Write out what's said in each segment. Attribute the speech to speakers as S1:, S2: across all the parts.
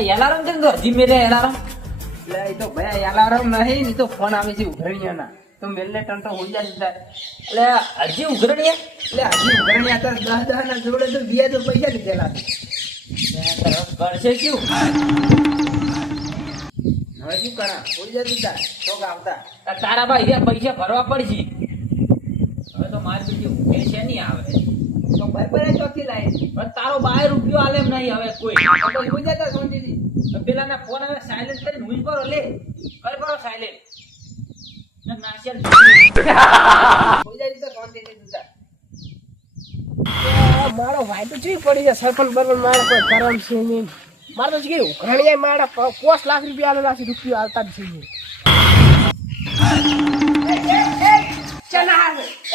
S1: Alarm છે? ને તો હજી મેલે એલાર્મ.
S2: એટલે એ તો ભાઈ એલાર્મ નહીં ને તો ફોન આવે છે ઉઘરણીયાના. તો મેલ્લે ટન તો હોઈ જાય સીધા.
S1: એટલે હજી ઉઘરણીએ
S2: એટલે હજી ઉઘરણીયા તો દસ દસ ના જોડે તો બે તો પૈસા લીધેલા.
S1: કરશે શું
S2: હવે શું કરા? હોઈ જાય સીધા શોખ આવતા.
S1: તારા ભાઈ પૈસા ભરવા પડશે. હવે તો મારી બીજી ઊંઘે છે નહીં આવે.
S2: તો સીધા. મારો ભાઈ તો પડી જાય સરપંચ બરોબર, મારો કોઈ કરમ સિંહ મારે તો ઉઘરણીયા મારા પ- લાખ રૂપિયા આલેલા છે, રૂપિયા આવતા જ છે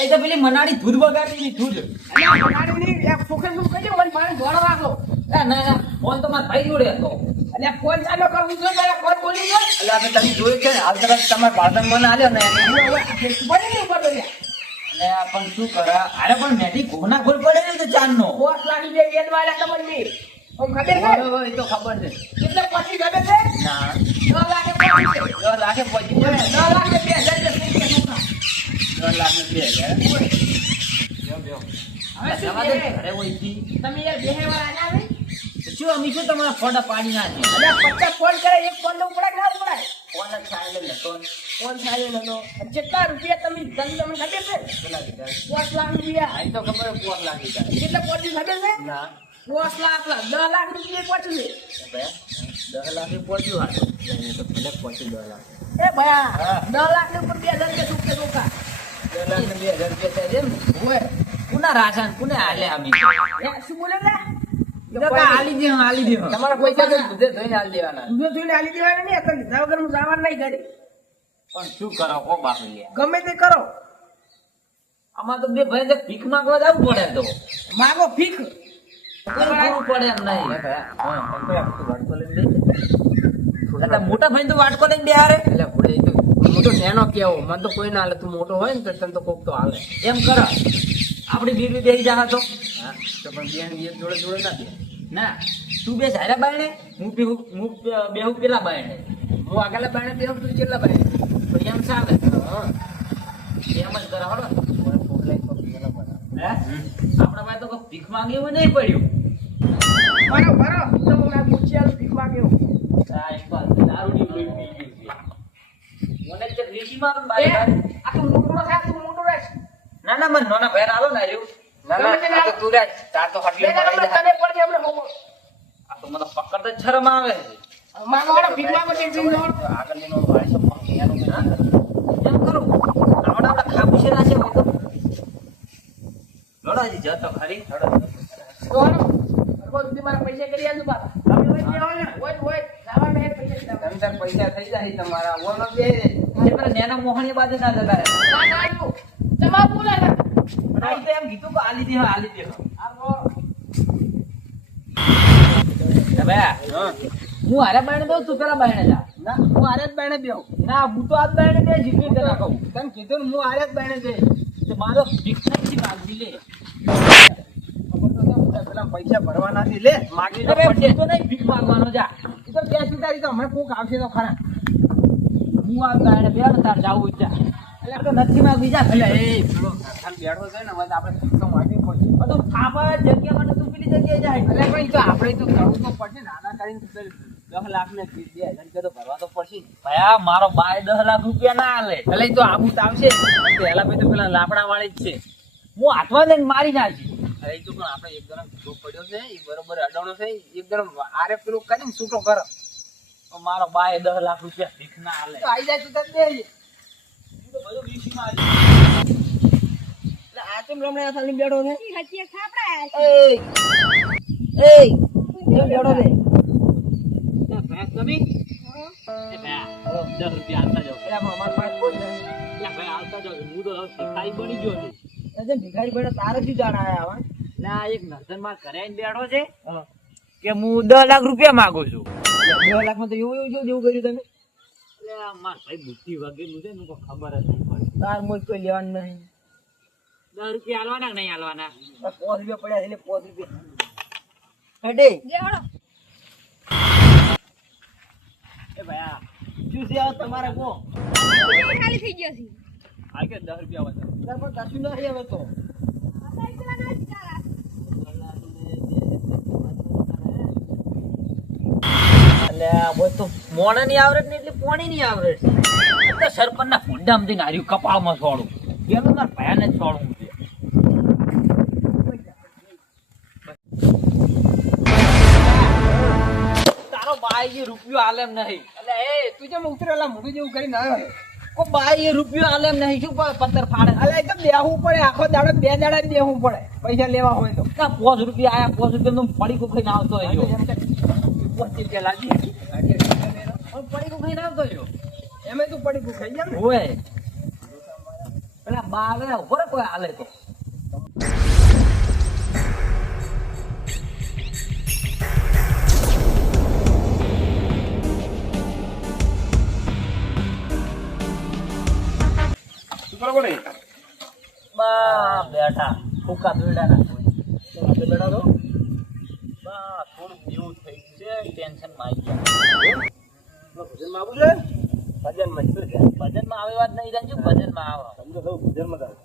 S1: એ તો પેલી મનાડી ધૂધ વગાડી ની ધૂધ
S2: અલ્યા ગાડી નહીં એક છોકરી નું
S1: ના ના ના ફોન તો મારા ભાઈ જોડે હતો
S2: અલ્યા ફોન ચાલુ કરવું જોઈએ તારા ફોન બોલી ગયો
S1: એટલે આપણે તમે જોયું છે હાલ તરત તમારે બાળક મને આલ્યો ને
S2: બની નહીં ઉપર લ્યા.
S1: અને આ પણ શું કરે? અરે પણ મેથી ઘોના ઘોર પડે ને તો ચાંદ નો
S2: પોસ લાગી જાય વેદ વાળા તમને નહીં. ખબર છે?
S1: એ તો ખબર છે.
S2: કેટલે પછી ખબર છે?
S1: ના.
S2: બે હજાર રૂપિયા ફૂંકે નહોતા.
S1: દસ લાખ ને બે હજાર
S2: શું ના?
S1: શું અમે શું તમારા ફોટા પાડી નાખીએ
S2: અલ્યા પચાસ ફોન એક ફોન તો ઉપડાય કે ના ઉપડાય
S1: ફોન જ silent હતો
S2: ફોન કેટલા રૂપિયા તમે ધંધો તમને ખબર છે પાંચ લાખ રૂપિયા
S1: આ તો ખબર છે લાખ જાય
S2: કેટલા પહોંચી ખબર છે
S1: ના
S2: પાંચ લાખ દસ લાખ રૂપિયા પહોંચ્યું છે
S1: દસ લાખે પહોંચ્યું ભલે પહોંચ્યું દસ લાખ.
S2: એ ભયા. દસ લાખની ઉપર બે હજાર રૂપિયા છૂટકે છૂટા
S1: કોના રાશન કોને હાલે આમી?
S2: શું બોલે લે?
S1: એ તો કાં હાલી દે હાલી દે
S2: તમારા પૈસા
S1: ધોઈને હાલી દેવાના.
S2: દૂધો જોઈને દેવાના નહીં અત્યારે લીધા વગર હું જવાનું નહીં ઘરે.
S1: પણ શું કરો કો બાપુ
S2: ગમે તે કરો.
S1: આમાં તો બે ભાઈ ભીખ માંગવા જવું પડે તો.
S2: માગો ભીખ.
S1: પડે એમ નહીં. મોટા ભાઈ તો વાટકો લઈને બે હારે
S2: એટલે હું તો નેનો કેવો? મને તો કોઈ ના હાલે. તું મોટો હોય ને તો તને તો કોક તો હાલે.
S1: એમ કર. આપડી બીડી બેસી જા તો
S2: હા તો પણ બેન એક જોડે જોડે ના બે
S1: ના. તું બે સારા બાયણે. હું બેહુ હું બેહુ પેલા બાયણે.
S2: હું આગળ બાયણે બે તું ચેલા બાયણે.
S1: તો એમ ચાલે.
S2: હા.
S1: એમ જ કરો હળો.
S2: મને ફોન લઈ તો પેલા બાણે
S1: હે? આપણા ભાઈ તો કોઈ ભીખ માંગી એવું નહીં પડ્યું.
S2: મારો મારો તો મેં પૂછ્યા ભીખ માંગ્યો
S1: આ એક વાત દારૂની લોહી પી ગયું છે મને જે રીસીમાં બારે
S2: આ તું મોટો થાય તું મોટો રહેશ
S1: ના ના મને નાના ભાઈ આલો ને રહ્યું
S2: ના, ના, તું
S1: રાખ. તાર તો હટલે
S2: બે
S1: મરાઈ
S2: જણા
S1: જાય.
S2: તને પડશે હમણાં હોમો
S1: આ તો મને પકડતા જ શરમ આવે. છે
S2: વાળો છે તું
S1: આગળ લઈને વાળી છે પણ એનું એમ કરું. આવડા આવડા ખાબુ છે ના હોય તો. લડાજી જતો ખરી લડો
S2: તો મારા પૈસા કરી આલજો બાપ તમે હોય. પૈસા
S1: થઈ જાય તમારા ઓનો બે. એ નેના મોહણી બાજુ ના જતા રહે
S2: ના ના આવ્યું તમા બોલા ના
S1: ના તો એમ કીધું કે આલી દેવા આલી દેવા હું. હારે બાયણે દઉં તું પેલા બાયણે જા.
S2: ના હું હારે જ બાણે બેહું.
S1: ના હું તો આજ બાયણે બે જીતવી તને કહું
S2: તને કીધું હું હારે જ બાણે બે
S1: મારો નથી માગવી લે.
S2: પેલા પૈસા ભરવાના છે લે માગી તો પડશે
S1: તો નહીં ભીખ માંગવાનો જા.
S2: ઈ તો તો હમણાં કોક આવશે તો ખરા.
S1: હું આ બાયણે બે તાર જાવું જ એટલે તો નથી માગવી જા
S2: એટલે એ પેલો બેઠો છે ને હવે તો આપણે માગવી પડશે.
S1: બધું થાપા જગ્યા માટે તું પેલી જગ્યાએ જાય.
S2: એટલે પણ તો આપણે તો કરવું તો પડશે નાના કરીને દસ લાખ ને બે હજાર તો ભરવા તો પડશે.
S1: ભયા મારો બાય દસ લાખ રૂપિયા ના લે
S2: એટલે તો આબુ તો આવશે પહેલા ભાઈ તો પેલા લાપડા વાળી જ છે.
S1: હું હાથમાં લઈને મારી નાખી
S2: અરે ગયું પણ આપણે એકદમ ધૂપ પડ્યો છે એ બરોબર અડાણો છે એક દરમ આરે પેલું કરીને છૂટો કરો.
S1: મારો બાય દસ લાખ રૂપિયા ભીખ ના
S2: હાલે આવી જાય તું તને
S1: તો બધું વીસીમાં આવી.
S2: આ કેમ રમણે ખાલી બેઠો છે?
S3: હજી ખાપડા
S2: એ એ બેઠો છે?
S1: દસ રૂપિયા આવતા જાઓ. ભાઈ આલતા જાઓ. હું તો શિકારી બની ગયો છું.
S2: ભિખારી બેઠા તારે શું જાણ આયા
S1: આ એક નર્સન માર ઘરે આવીને બેઠો છે કે હું દસ લાખ રૂપિયા માંગુ છું.
S2: બે લાખમાં તો એવું એવું છે જેવું કર્યું તમે?
S1: એટલે આ માર ભાઈ બુદ્ધિ વગેરેનું છે ને ખબર જ નહીં પડે.
S2: તાર મોજ કોઈ લેવાનું નહીં.
S1: દસ રૂપિયા આલવાના નહીં આલવાના?
S2: પાંચ રૂપિયા પડ્યા છે એટલે પાંચ રૂપિયા.
S3: હટે.
S1: એ ભાઈ આ શું છે તમારે
S3: ખાલી થઈ ગયા છે.
S1: આ કે દસ રૂપિયા વધારે. ના પણ કશું નથી હવે તો. એટલે આ તો મોણે ની આવરેટ ને એટલે પોણી ની આવરેટ તો સરપંચ ના ફુંડામ જઈને હાર્યું કપાળમાં છોડું. પેલું તાર ભયાને જ છોડવું તારો બાઈ રૂપિયો આલે એમ નહીં.
S2: એટલે એ તું જેમ ઉતરેલા મૂવી જેવું કરીને આવ્યો
S1: કો બાઈ રૂપિયો આલેમ નહીં. શું પ- પત્તર ફાડે?
S2: અલે એકદમ તો બેહવું પડે. આખો દાડો બે દાડા બેહવું પડે. પૈસા લેવા હોય તો.
S1: પોસ રૂપિયા આયા પોસ રૂપિયા નું પડી ખાઈને આવતો હોય પોસ રૂપિયા લાગી પડીકું પડી ખાઈને આવતો રહ્યો.
S2: એમે તું પડીકું ખાઈ જાય
S1: હોય પેલા કોઈ હાલે તો. બેઠા. ફૂકા બેડા ના બેડા તો બા થોડું એવું થઈ ગયું. ટેન્શનમાં આવી ગયા.
S2: ભજનમાં આવું છે? ભજનમાં શું છે?
S1: ભજનમાં આવે વાત નહીં જાણજો ભજનમાં આવો?
S2: સમજો સૌ ભજનમાં થાય.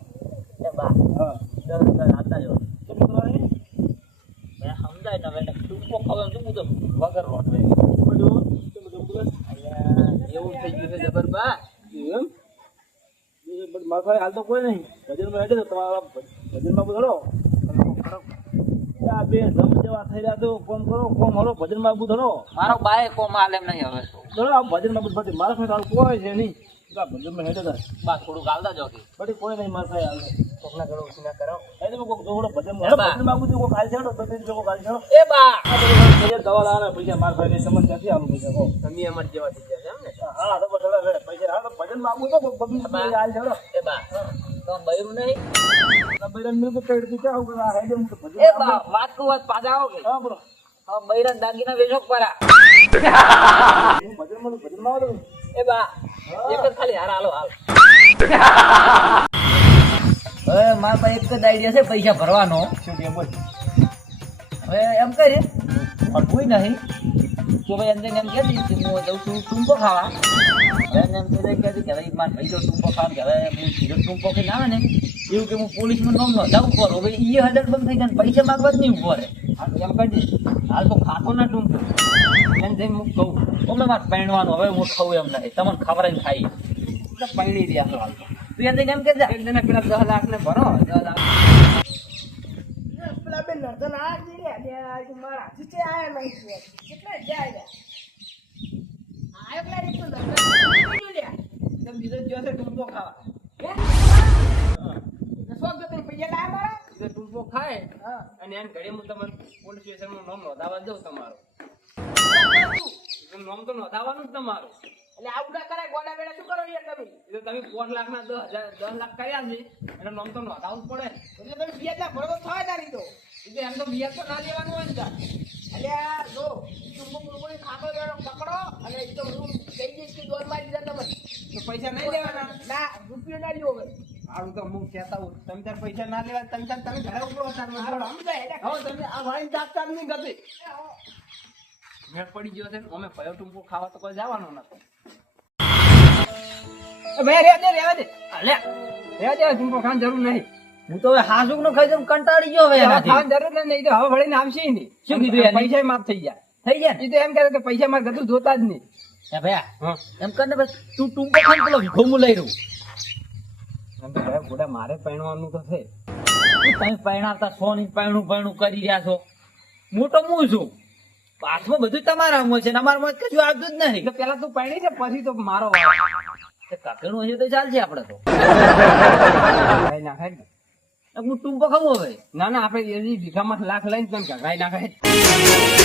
S1: એ બા
S2: હા.
S1: દર દર આતા જો મેં સમજાય ને હવે એને ટૂંકો ખબર શું હું તો વગર રોટવે
S2: બધું કેમ બધું બોલે
S1: એવું થઈ ગયું છે જબર બા.
S2: એમ? મારા હાલ તો કોઈ નહીં. ભજનમાં હેડે તો તમારા ભજનમાં બધો આ બે જમ જેવા થઈ તો ફોન કરો કોમ હરો ભજન બધું ધરો
S1: મારો બાય કોમ આલે એમ નહીં હવે.
S2: ધરો આ ભજનમાં બધું ભજન મારા પાસે હાલ કોઈ છે નહીં. આ ભજનમાં હેડે થાય
S1: બા થોડું ગાલતા જો કે
S2: બધી કોઈ નહીં મારા પાસે હાલ. કોકના કરો ઉછીના કરો. એટલે કોક જોડો ભજન
S1: એ ભજન
S2: ભજનમાં બધું કોક હાલ છેડો તો તેની જોકો હાલ છેડો
S1: એ બા.
S2: ભજન દવા લાવવાના પૈસા મારા પાસે સમજ નથી આવું પૈસા કહો
S1: તમે અમાર જેવા થઈ ગયા એમ ને?
S2: હા તો બસ હવે પૈસા હા તો ભજન માંગુ તો બબી
S1: બા.
S2: હાલ છેડો
S1: એ બા. તો બૈરું નહીં.
S2: બૈરન મિલ કે હેડે હું
S1: એ બા વાત કો વાત પાછા આવો કે.
S2: હા બોલો.
S1: હા બૈરા દાગીના વેચો પરા એ બા એક જ ખાલી હાર હાલો હાલ. હવે મારા પાસે એક જ આઈડિયા છે પૈસા ભરવાનો.
S2: શું કે બોલ?
S1: હવે એમ કરે ભરવું નહીં. તો ભાઈ અંદર એમ કે હું જઉં છું ટૂંકો ખાવા. એને એમ કહી દે કે કે ભાઈ ભાઈ જો ટૂંપો ખાવા કે હવે હું સીધો ટૂંપો ખાઈને આવે ને, એવું કે હું પોલીસમાં નોમ નોંધાવું પડો હવે એ હજાર બંધ થઈ જાય પૈસા માંગવા જ નહીં ઊભો રહે. એમ દઈશ, હાલ તો ખાતો ના ટૂંપો એમ જઈને હું કહું તમે મારે પહેણવાનું, હવે હું ખાવું એમ નહીં. તમને ખબર જ ખાઈ
S2: તો રહ્યા છો હાલ તો.
S1: તું એમ એમ કે
S2: એક જણા પેલા દસ લાખ ને ભરો
S1: દસ લાખ.
S2: પેલા બેન નર્તન આ જ મારા. ચીચે આયા નહીં કેટલા જાય
S1: ખાય અને એમ ઘરે હું નામ નોંધાવા દઉં તમારું નામ તો નોંધાવાનું જ તમારું
S2: એટલે આવું ના કરાય ગોડા બેડા શું કરો યાર તમે
S1: તમે પાંચ લાખ ના દસ લાખ કર્યા છે અને નામ તો નોંધાવું જ પડે
S2: એટલે તમે બીજા ના થાય તારી તો
S1: એમ તો વ્યાજ તો ના લેવાનું હોય ને તાર.
S2: જો ટૂંપો ખાતો બેડો પકડો અને એ તો હું કહી દઈશ કે દોર મારી દીધા તમે.
S1: તો પૈસા નહીં લેવાના?
S2: ના રૂપિયો ના લ્યો હવે.
S1: સારું તો હું કહેતા હોઉં તમે તાર પૈસા ના લેવા તમે તાર તમે ઘરે
S2: સમજાય એટલે
S1: હવે તમે આ વાળી નહીં ગતિ મેળ પડી ગયો છે ને અમે પયો ટૂંકો ખાવા તો કોઈ જવાનો નતો.
S2: મેં રેવા દે રેવા દે.
S1: લે
S2: રેવા દે ટૂંપો ખાવાની જરૂર નહીં.
S1: હું તો હવે હાસુક નો ખાઈ જમ કંટાળી ગયો હવે
S2: ખાવાની જરૂર નહીં તો હવે વળીને આવશે નહીં.
S1: શું કીધું
S2: પૈસા માફ થઈ જાય.
S1: થઈ ગયા ને?
S2: એ તો એમ કહે કે પૈસા મારે ગતું જોતા જ નહીં.
S1: ભયા એમ કર ને બસ તું ટૂંકો ખાઈને પેલો ઘોમું લઈ રહ્યું
S2: એમ તો ભાઈ ગોડા મારે પહેણવાનું તો છે.
S1: તમે પરણાવતા સો ની પરણું પરણું કરી રહ્યા છો. મોટો હું છું. પાછમાં બધું તમારા હાથમાં છે અમારા અમારામાં કશું આવતું જ નહીં.
S2: પેલા તું પહેણી છે પછી તો મારો
S1: કાકડું હશે તો ચાલશે આપડે તો.
S2: નાખાય.
S1: હું ટૂંકો ખાવું હવે
S2: ના ના આપણે એની વીઘામાં લાખ લઈને તને ગાઈ નાખાય